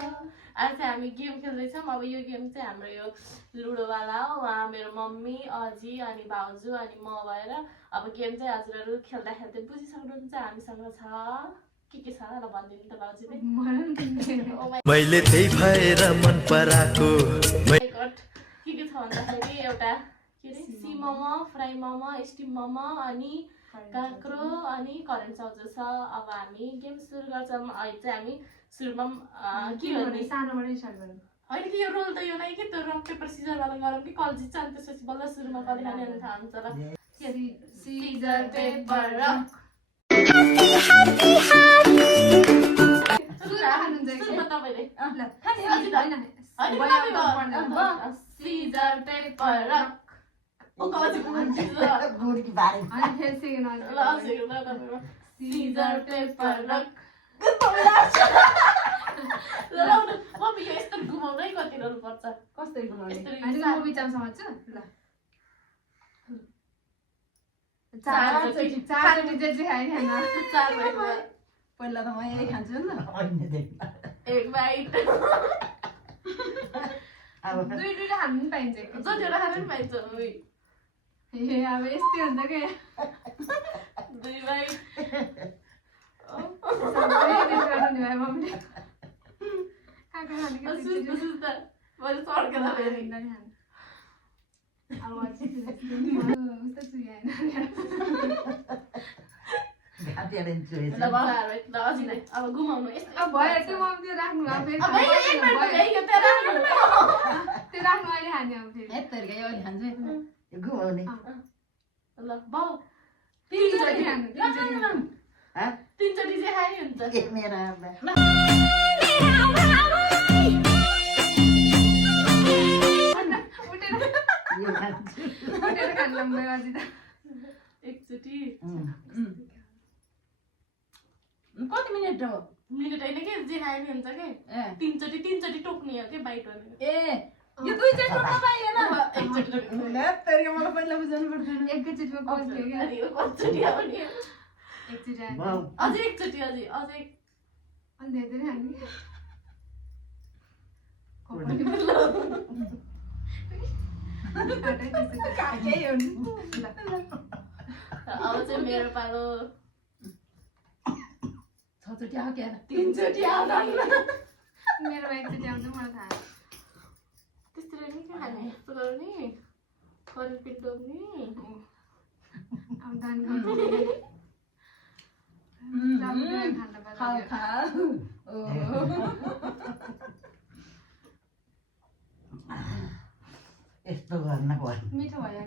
आज चाहिँ हामी गेम खेल्दैछौँ अब यो गेम चाहिँ हाम्रो यो लुडोवाला हो उहाँ मेरो मम्मी अजी अनि भाउजू अनि म भएर अब गेम चाहिँ हजुरहरू खेल्दा खेल्दै बुझिसक्नुहुन्छ हामीसँग छ के छ र भनिदिनु त भाउजूले मैले त्यही भएर मन पराको के छ भन्दाखेरि एउटा के अरे C momo fry momo steam momo अनि काँक्रो अनि करेन्ट सब्जी छ अब हामी गेम सुरु गर्छौँ अहिले चाहिँ हामी सुरुमा के गर्ने सानोबाटै स्टार्ट गरौँ होइन कि यो रोल त यो नै कि त्यो रक पेपर सिजरवाला गरौँ कि कल जित्छ अनि त्यसपछि बल्ल सुरुमा कल खाने अनि थाहा हुन्छ र सिजर पेपर रक सुरुमा तपाईँले scissor paper rock scissor paper rock mummy यो यस्तो घुमाउनै कति रोल पर्छ कसरी घुमाउने अनि म विचार समात्छु ल चारचोटि चाहिँ खाइहाल्नु पहिला त म यही खान्छु नि एक बाइट दुईवटा खानु पनि पाइन्छ जतिवटा खानु पनि पाइन्छ ए अब यस्तै हुन्छ क्या दुई बाइट अब घुमाउनु भयो त्यो मम्मी राख्नु त्यो राख्नु अहिले खाने अब फेरि घुमाउने ल बाउ तिनचोटि खानु तिनचोटि चाहिँ खाने हुन्छ उठेर खानु लम्बयो अझै त एकचोटि कति मिनट हो मिनट होइन कि जे खाने हुन्छ कि तिनचोटि टोक्ने हो कि बाइट भनेको ए यो दुईचोटि टोक्न पाइएन एकचोटि मलाई पहिला बुझाउनु पर्दैन एकैचोटिमा पस्यो क्या एकचोटि अब नि एकचोटि अझै एकचोटि अझै अनि धेरै धेरै खाने अब चाहिँ मेरो पालो छचोटि आयो क्या तिनचोटि आउँदैन मेरो एकचोटि आउँछ मलाई थाहा त्यस्तो नि के खाने यस्तो गर्ने करेन्ट पिन डोब्ने अब दान खानु यस्तो गर्न पर्यो मिठो भयो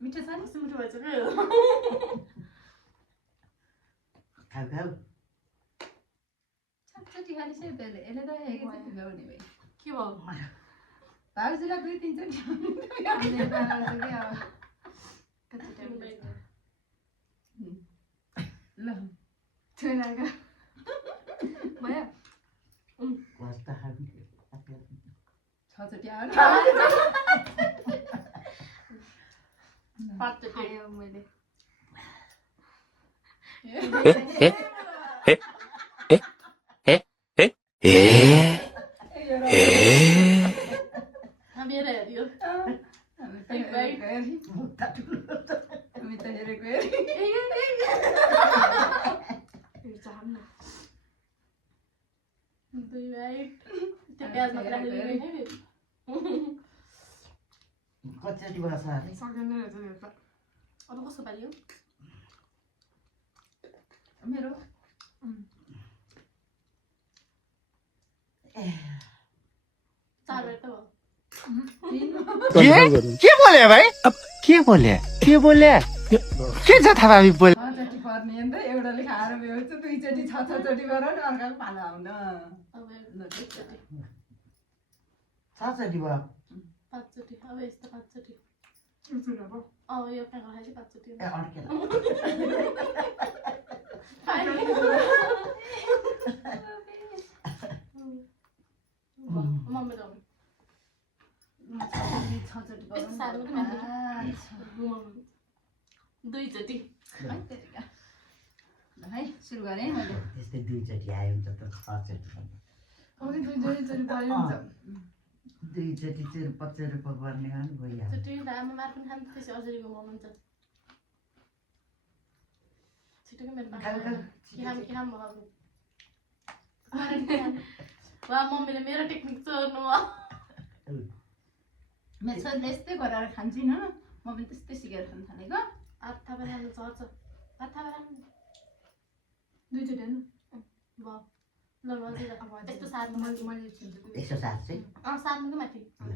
मिठो छ नि कस्तो मिठो भएछ क्या खाऊ खाऊ छचोटि खालिसक्यो त्यसले यसले त एकैचोटि भ्याउने भयो के भयो भाउजूलाई दुई तिनचोटि ल भयो कस्तो खानु छचोटि आयो खायो मैले मेरो हेऱ्यो हामी त हेरेको हेरी दुई बाइट त्यो प्याज मात्र राखेर कतिचोटि बस्छ अरे सक्दैन रहेछ यो त अरू कस्तो पारियो मेरो चार बाइट त भयो के बोले भाइ अब के बोले के जथाभावी बोले छचोटि पर्ने नि त एउटाले खाएर भ्याउँछ दुईचोटि छचोटि गर नि अर्काको पालो आउन अब एकचोटि छचोटि भयो पाँचचोटि अब यस्तो पाँचचोटि अब अब यो काँक्रो खाएपछि पाँचचोटि ए अड्केन मम्मी त 6 चोटि यस्तो सानो पनि घुमाउनु 2 चोटि है तेरिका ल है सुरु गरे मैले त्यस्तै 2 चोटि आयो भने त 6 चोटि पनि अघि दुईचोटि पऱ्यो नि त 2 चोटि चाहिँ 50 रुपियाँ गर्ने हो नि भइहाल्छ चोटि आमा मार पनि खानु त्यसै अझै घुमाउनुहुन्छ छिटो मेरो खाऊ के खाम भयो वा मम्मीले मेरो टेक्निक चोर्नु भयो मेरो छोरीले यस्तै गरेर खान्छिन म पनि त्यस्तै सिकेर खान थालेको आत्था पनि हाल्नु चर्छ आत्था पनि हाल्नु दुईचोटि होइन भयो ल अझै अब यस्तो सार्नु मैले छिन्छु यसो साथ चाहिँ सार्नुको माथि भयो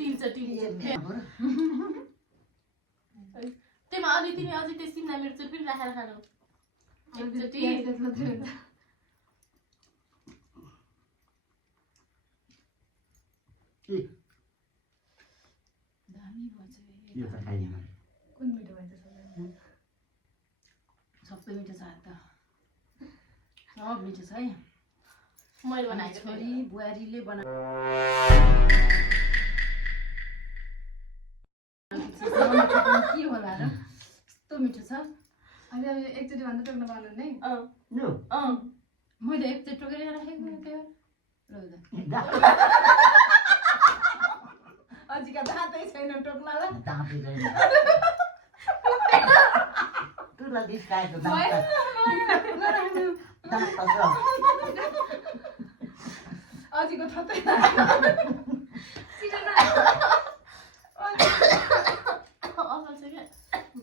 3 चोटि त्यहीमा अलि तिमी अझै त्यो सिमला मिर्च पनि राखेर खानु एकचोटि दामी भन्छ यो त खाइएन कुन मिठो भन्छ सबै मिठो छ त सब मिठो छ है मैले बनाएको छोरी बुहारीले के होला र यस्तो मिठो छ अहिले अब एकचोटि भन्दा टोक्न पाउनु नै नो मैले एकचोटि टोकेर राखेको त्यो अझिका दाँतै छैन टोक्नलाई दाँते छैन तुला दिस्काएको दाँत दाँत छ अझिको थपै असल छ क्या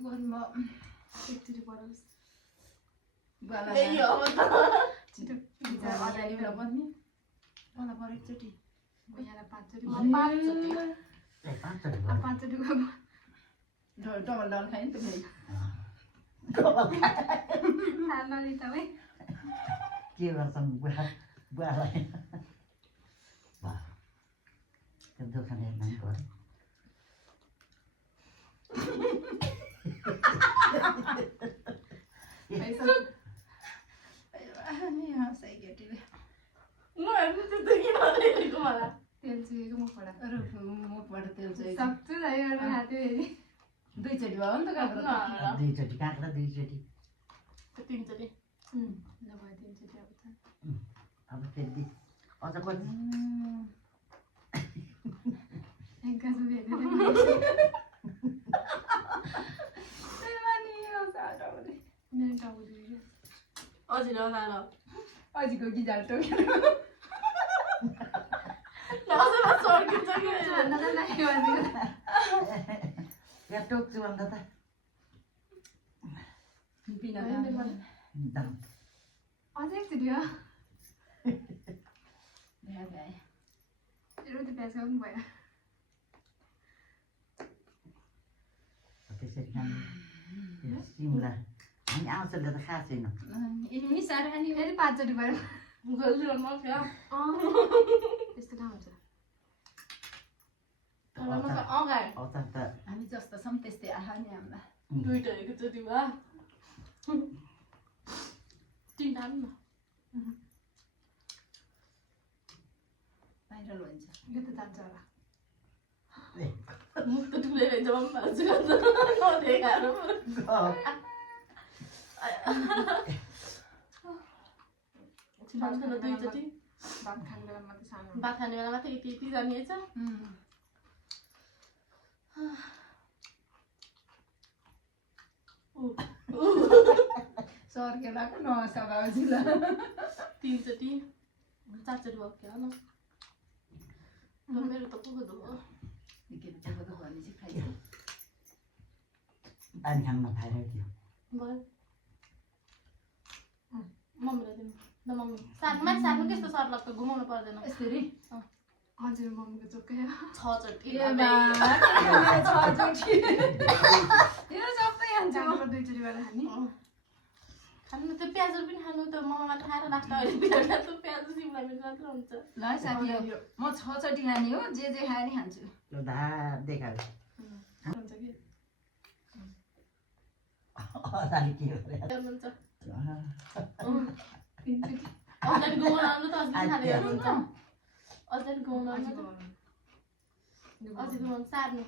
घरमा एकचोटि पढोस् बाला ए अब त छिटो अगाडि बेला बस्ने मलाई पर एकचोटि यहाँ 5 चोटि 5 चोटि अब 5 चोटि गयो डबल डबल खायो नि त फेरि खाना नि त है के गर्छन् बुवालाई त्यो दोकान हेर्नु पनि पर्यो नि हँसाइ केटीले म हेर्नु त्यस्तो किन हेरेको मलाई तेल चुकेको मुखबाट मुखबाट तेल चाहिँ सक्छु है एउटा हातै हेरि 2 चोटि भयो नि त काँक्रो 2 चोटि काँक्रा 2 चोटि 3 चोटि नभए 3 चोटि अब त अब फेरि अझ कति एङ्का जुबे हेरेर मेरो टाउको दुख्यो अझै लगाएर अझिको गिजाल टोकेर नसमा सर्किन्छ कि भन्दा त लाग्यो अझै यहाँ टोक्छु भन्दा त बिना दाम अझै एकचोटि हो भ्या भ्या एउटा त प्याज पनि भयो त्यसरी खानु सिमला हामी आउँछ त खाएको छैन यिनी मिसाएर खाने फेरि 5 चोटि भयो गल्ती गर्नु क्या त्यस्तो कहाँ हुन्छ अगाडि अचार त हामी जस्तो छौँ त्यस्तै आहा नि हामीलाई दुईटा एकचोटि भयो 3 टा नि भाइरल हुन्छ यो त जान्छ होला मुख त ठुलै रहेछ म पनि भान्छु नदेखाएर भात खानु 2 चोटि भात खाने बेला मात्रै सानो भात खाने बेला मात्रै यति जानिएछ सर्केलाको नहसा बाबुजीलाई 3 चोटि 4 चोटि भयो क्या न मेरो त पुगो दो के भन्छ भने चाहिँ खाइन्छ पानी खानु नखाएर थियो भयो मम्मीलाई दिनु ल मम्मी सार्नुमा सार्नु त्यस्तो सर्लक्क घुमाउनु पर्दैन यसरी हजुर मम्मीको चोकै 6 चोटि यो सबै खान्छ जान्छ 2 चोटि गरेर खाने खानु त्यो प्याजहरू पनि खानु त मोमो मात्र खाएर लास्ट अहिले बिहान त प्याज सिमला मिर्च मात्र हुन्छ ल साथीहरू म 6 चोटि खाने हो जे खाए नि खान्छु ल धार देखायो हुन्छ कि अगाडि के हो गर्नुहुन्छ 3 चोटि अझै घुमाउनु त अझै खाने गर्नुहुन्छ अझै घुमाउनु अझैको मम्मी सार्नु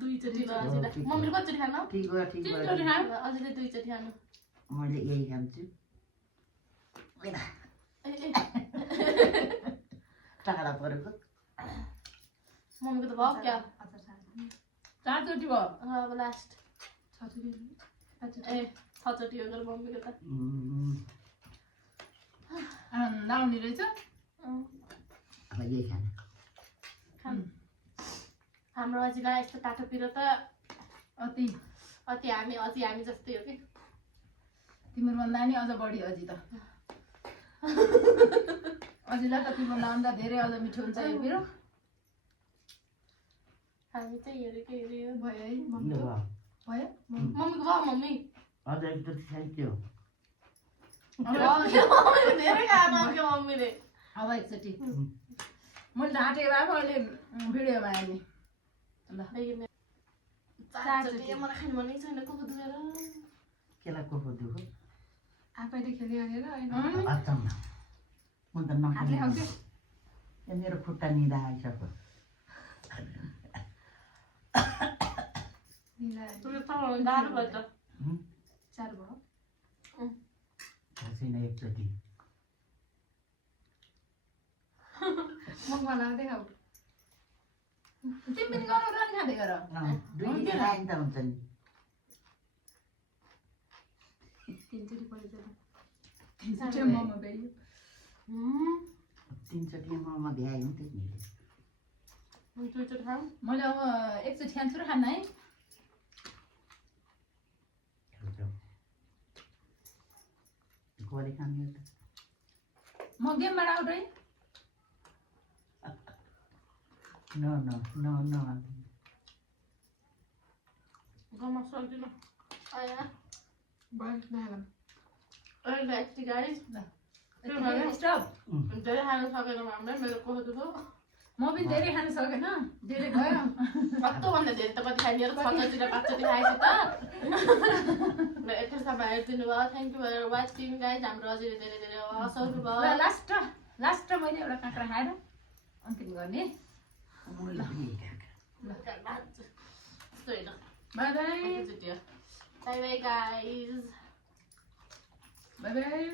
दुईचोटि ल हो, अझैलाई ठिक मम्मीले कतिचोटि खानु ठिक भयो ठिक भयो तिनचोटि खाऊ ल, अझैले दुईचोटि खानु मैले यही खान्छु ए, ए, टाढा परेको मम्मीको त भयो क्या अचार सार्नु 4 चोटि भयो अब लास्ट 6 चोटि 5 चोटि ए 6 चोटि हो गएर मम्मीको त लाउने रहेछ अँ, अब यही खाने खानु हाम्रो अझैलाई यस्तो टाटो पिरो त अति अति हामी जस्तै हो कि तिम्रो भन्दा नि अझ बढी अझै त अझैलाई त तिम्रो भन्दा धेरै अझ मिठो हुन्छ यो पिरो हामी चाहिँ हेरेको हेऱ्यो भयो है यो मम्मीको भयो भयो मम्मीको भयो मम्मी अझ एकचोटि खाइदियो मम्मीको धेरै खानु क्या मम्मीले अब एकचोटि मैले ढाँटेको भए पो अहिले भिडियोमा आएँ नि ल देखि चारचोटि। मलाई खानु मनै छैन कुकुर दुखेर केलाई कोखो दुखो आफैले खेल्यो भनेर होइन अचम्म म त हातले नखाने खाउँथ्यो यो मेरो खुट्टा निदा आइसक्यो मिलाएर गाह्रो भयो त 4 भयो थाहा छैन एकचोटि मङमा लाउँदै खाऊ तिमी पनि गरौ र नि खाँदै गर दुई खायो त हुन्छ नि 3 चोटि परेछ तिनचोटि मोमो गयो तिनचोटि मोमो भ्यायो नि त्यसले दुईचोटि खाऊ मैले अब एकचोटि खान्छु र खान्न है गरे खाने त म गेमबाट आउट है न न न न गम्मा सक्दिनँ आया भयो नहालौँ अहिले यति गाडी स्टप धेरै खानु सकेन हामीले मेरो कोही दुखो म पनि धेरै खान सकेन धेरै भयो कत्तोभन्दा धेरै त कति खाइदिएर 6 चोटि र 5 चोटि खाएछु त ल यतिसम्म हेरिदिनु भयो thank you for watching guys हाम्रो अझै धेरै धेरै हँसाउनु ल भयो लास्ट मैले एउटा काँक्रा खाएर अन्तिम गर्ने मैले पनि यही खाएको। त्यस्तो होइन बाई बाई एकैचोटि हो by by guys by by